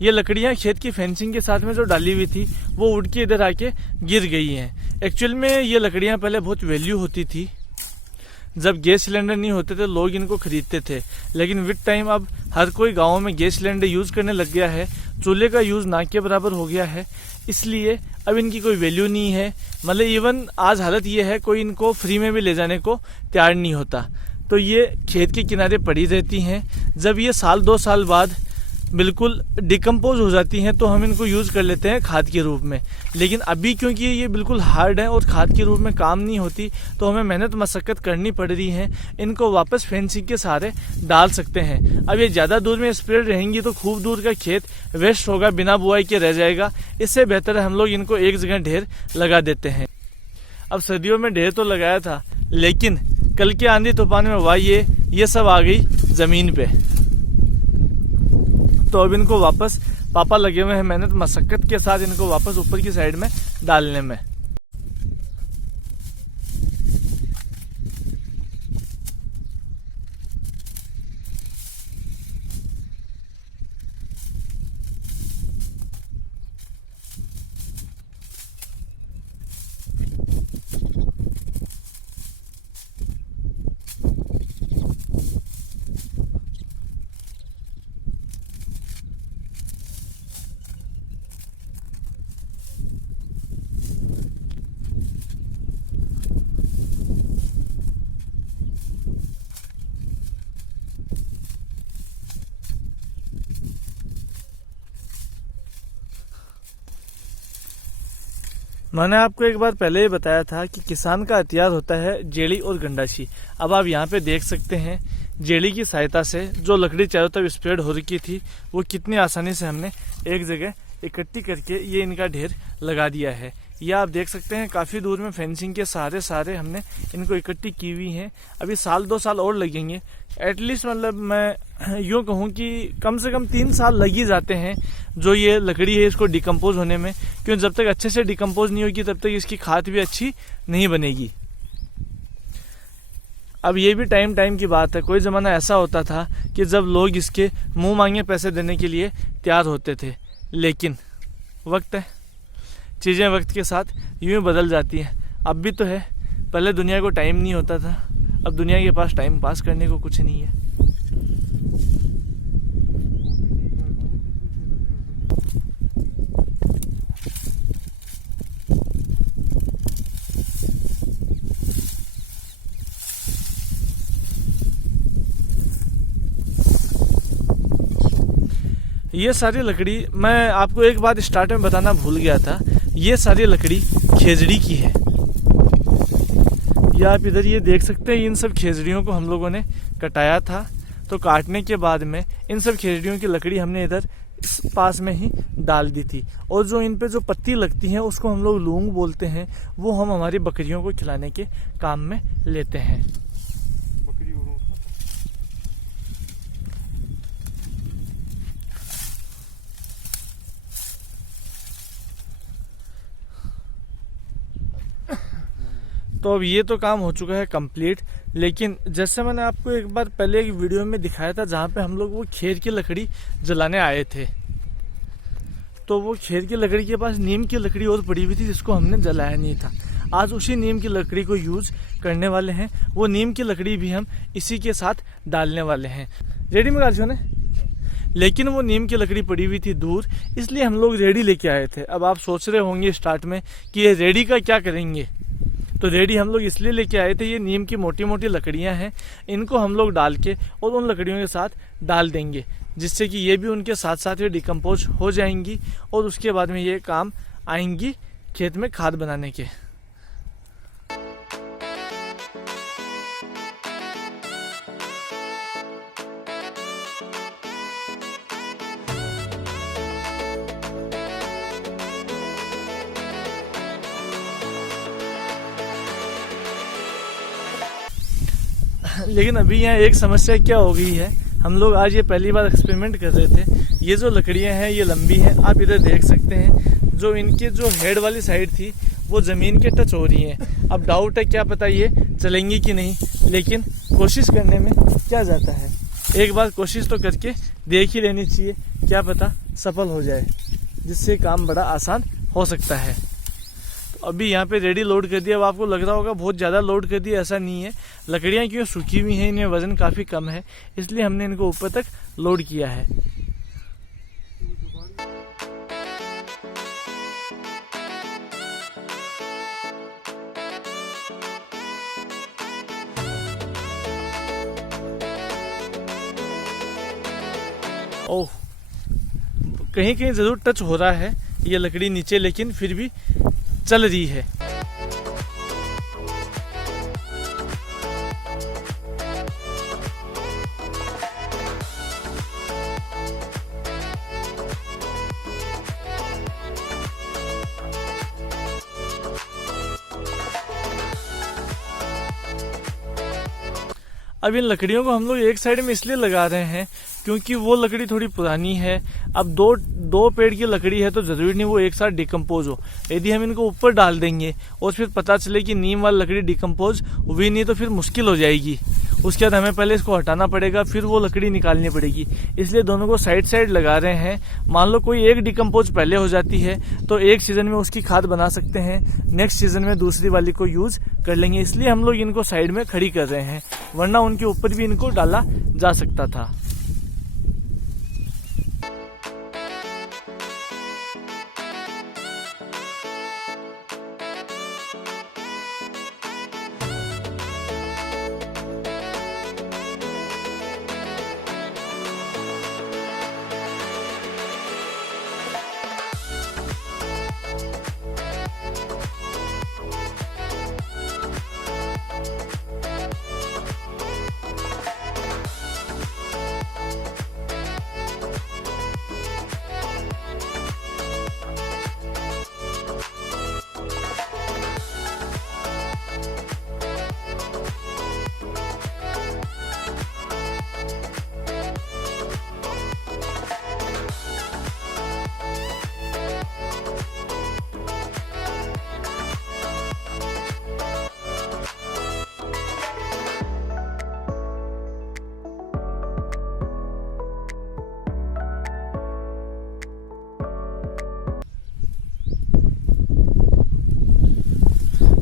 ये लकड़ियां खेत की फेंसिंग के साथ में जो डाली हुई थी वो उड़ के इधर आके गिर गई हैं। एक्चुअल में ये लकड़ियां पहले बहुत वैल्यू होती थी। जब गैस सिलेंडर नहीं होते थे लोग इनको खरीदते थे, लेकिन विद टाइम अब हर कोई गाँव में गैस सिलेंडर यूज करने लग गया है, चूल्हे का यूज ना के बराबर हो गया है, इसलिए अब इनकी कोई वैल्यू नहीं है। मतलब इवन आज हालत ये है कोई इनको फ्री में भी ले जाने को तैयार नहीं होता। तो ये खेत के किनारे पड़ी रहती हैं। जब ये साल 2 साल बाद बिल्कुल डिकम्पोज हो जाती हैं तो हम इनको यूज़ कर लेते हैं खाद के रूप में। लेकिन अभी क्योंकि ये बिल्कुल हार्ड है और खाद के रूप में काम नहीं होती, तो हमें मेहनत मशक्क़त करनी पड़ रही है। इनको वापस फेंसिंग के सहारे डाल सकते हैं। अब ये ज़्यादा दूर में स्प्रेड रहेंगी तो खूब दूर का खेत वेस्ट होगा, बिना बुआई के रह जाएगा। इससे बेहतर है हम लोग इनको एक जगह ढेर लगा देते हैं। अब सर्दियों में ढेर तो लगाया था, लेकिन कल के आंधी तूफान में वाही ये सब आ गई ज़मीन पे। तो अब इनको वापस पापा लगे हुए हैं मेहनत मशक्क़त के साथ इनको वापस ऊपर की साइड में डालने में। मैंने आपको एक बार पहले ही बताया था कि किसान का हथियार होता है जेड़ी और गंडासी। अब आप यहाँ पे देख सकते हैं जेड़ी की सहायता से जो लकड़ी चारों तरफ स्प्रेड हो रखी थी वो कितनी आसानी से हमने एक जगह इकट्ठी करके ये इनका ढेर लगा दिया है। ये आप देख सकते हैं काफ़ी दूर में फेंसिंग के सहारे हमने इनको इकट्ठी की हुई हैं। अभी 1-2 साल और लगेंगे एटलीस्ट। मतलब मैं यूँ कहूँ कि कम से कम 3 साल लग ही जाते हैं जो ये लकड़ी है इसको डिकम्पोज होने में, क्योंकि जब तक अच्छे से डिकम्पोज नहीं होगी तब तक इसकी खाद भी अच्छी नहीं बनेगी। अब ये भी टाइम की बात है। कोई ज़माना ऐसा होता था कि जब लोग इसके मुंह मांगे पैसे देने के लिए तैयार होते थे, लेकिन वक्त है, चीज़ें वक्त के साथ यूँ ही बदल जाती हैं। अब भी तो है, पहले दुनिया को टाइम नहीं होता था, अब दुनिया के पास टाइम पास करने को कुछ नहीं है। ये सारी लकड़ी, मैं आपको एक बात स्टार्ट में बताना भूल गया था, ये सारी लकड़ी खेजड़ी की है। ये आप इधर ये देख सकते हैं, इन सब खेजड़ियों को हम लोगों ने कटाया था। तो काटने के बाद में इन सब खेजड़ियों की लकड़ी हमने इधर इस पास में ही डाल दी थी। और जो इन पे जो पत्ती लगती हैं उसको हम लोग लूंग बोलते हैं, वो हम हमारी बकरियों को खिलाने के काम में लेते हैं। तो अब ये तो काम हो चुका है कंप्लीट। लेकिन जैसे मैंने आपको एक बार पहले एक वीडियो में दिखाया था जहाँ पे हम लोग वो खेर की लकड़ी जलाने आए थे, तो वो खेर की लकड़ी के पास नीम की लकड़ी और पड़ी हुई थी जिसको हमने जलाया नहीं था। आज उसी नीम की लकड़ी को यूज करने वाले हैं। वो नीम की लकड़ी भी हम इसी के साथ डालने वाले हैं। रेडी में गार्जियों ने, लेकिन वो नीम की लकड़ी पड़ी हुई थी दूर, इसलिए हम लोग रेडी लेके आए थे। अब आप सोच रहे होंगे स्टार्ट में कि ये रेडी का क्या करेंगे, तो रेडी हम लोग इसलिए लेके आए थे, ये नीम की मोटी मोटी लकड़ियां हैं, इनको हम लोग डाल के और उन लकड़ियों के साथ डाल देंगे, जिससे कि ये भी उनके साथ साथ ये डिकम्पोज हो जाएंगी और उसके बाद में ये काम आएंगी खेत में खाद बनाने के। लेकिन अभी यहाँ एक समस्या क्या हो गई है, हम लोग आज ये पहली बार एक्सपेरिमेंट कर रहे थे। ये जो लकड़ियाँ हैं ये लंबी हैं, आप इधर देख सकते हैं। जो इनकी जो हेड वाली साइड थी वो ज़मीन के टच हो रही हैं। अब डाउट है क्या पता ये चलेंगी कि नहीं, लेकिन कोशिश करने में क्या जाता है। एक बार कोशिश तो करके देख ही लेनी चाहिए, क्या पता सफल हो जाए, जिससे काम बड़ा आसान हो सकता है। तो अभी यहाँ पे रेडी लोड कर दिया। अब आपको लग रहा होगा बहुत ज़्यादा लोड कर दिया, ऐसा नहीं है। लकड़ियाँ क्यों सूखी हुई हैं, इनमें वज़न काफ़ी कम है, इसलिए हमने इनको ऊपर तक लोड किया है। ओह, कहीं कहीं ज़रूर टच हो रहा है ये लकड़ी नीचे, लेकिन फिर भी चल रही है। अब इन लकड़ियों को हम लोग एक साइड में इसलिए लगा रहे हैं क्योंकि वो लकड़ी थोड़ी पुरानी है। अब दो पेड़ की लकड़ी है तो जरूरी नहीं वो एक साथ डिकम्पोज हो। यदि हम इनको ऊपर डाल देंगे और फिर पता चले कि नीम वाली लकड़ी डिकम्पोज हुई नहीं तो फिर मुश्किल हो जाएगी। उसके बाद हमें पहले इसको हटाना पड़ेगा, फिर वो लकड़ी निकालनी पड़ेगी। इसलिए दोनों को साइड साइड लगा रहे हैं। मान लो कोई एक डिकम्पोज पहले हो जाती है तो एक सीजन में उसकी खाद बना सकते हैं, नेक्स्ट सीजन में दूसरी वाली को यूज कर लेंगे। इसलिए हम लोग इनको साइड में खड़ी कर रहे हैं, वरना उनके ऊपर भी इनको डाला जा सकता था।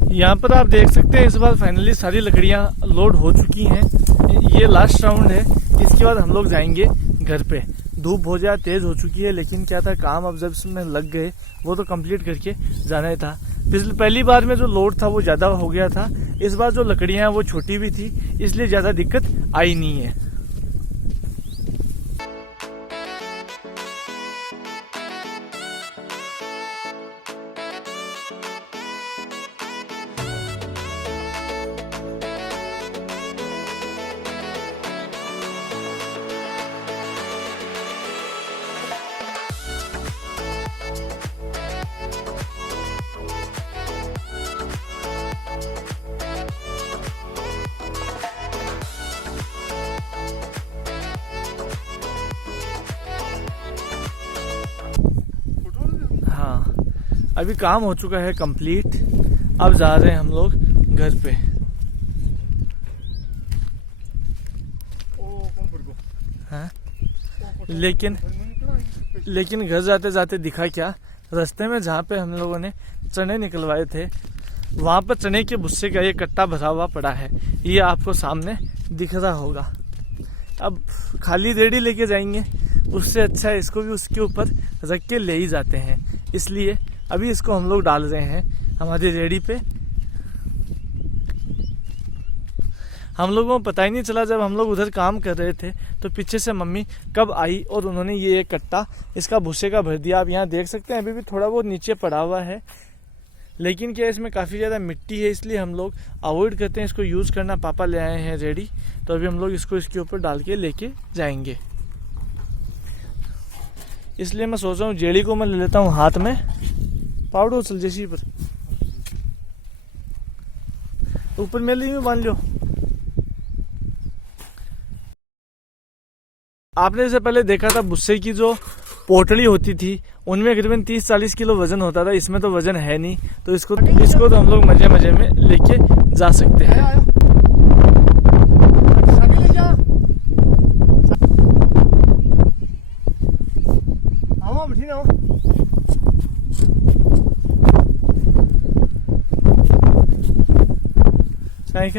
यहाँ पर आप देख सकते हैं इस बार फाइनली सारी लकड़ियाँ लोड हो चुकी हैं। ये लास्ट राउंड है, इसके बाद हम लोग जाएंगे घर पे। धूप बहुत ज़्यादा तेज़ हो चुकी है, लेकिन क्या था काम अब जब इसमें लग गए वो तो कंप्लीट करके जाना ही था। पहली बार में जो लोड था वो ज़्यादा हो गया था, इस बार जो लकड़ियाँ हैं वो छोटी भी थी, इसलिए ज़्यादा दिक्कत आई नहीं है। अभी काम हो चुका है कंप्लीट, अब जा रहे हैं हम लोग घर पे। हाँ? लेकिन घर जाते जाते दिखा क्या, रास्ते में जहाँ पे हम लोगों ने चने निकलवाए थे वहाँ पर चने के भुस्से का ये कट्टा भरा हुआ पड़ा है, ये आपको सामने दिख रहा होगा। अब खाली रेडी लेके जाएंगे, उससे अच्छा है इसको भी उसके ऊपर रख के ले ही जाते हैं। इसलिए अभी इसको हम लोग डाल रहे हैं हमारी रेडी पे। हम लोगों को पता ही नहीं चला, जब हम लोग उधर काम कर रहे थे तो पीछे से मम्मी कब आई और उन्होंने ये एक कट्टा इसका भूसे का भर दिया। आप यहाँ देख सकते हैं अभी भी थोड़ा बहुत नीचे पड़ा हुआ है, लेकिन क्या इसमें काफ़ी ज़्यादा मिट्टी है, इसलिए हम लोग अवॉइड करते हैं इसको यूज़ करना। पापा ले आए हैं रेडी, तो अभी हम लोग इसको इसके ऊपर डाल के लेके जाएंगे। इसलिए मैं सोच रहा हूँ जेड़ी को मैं ले लेता हूँ हाथ में, पाउडर उछल जैसी पर ऊपर मेले में बांध लो। आपने जैसे पहले देखा था भुस्से की जो पोटली होती थी उनमें करीबन 30-40 किलो वजन होता था, इसमें तो वजन है नहीं, तो इसको तो हम लोग मजे मजे में लेके जा सकते हैं। ना हो। काय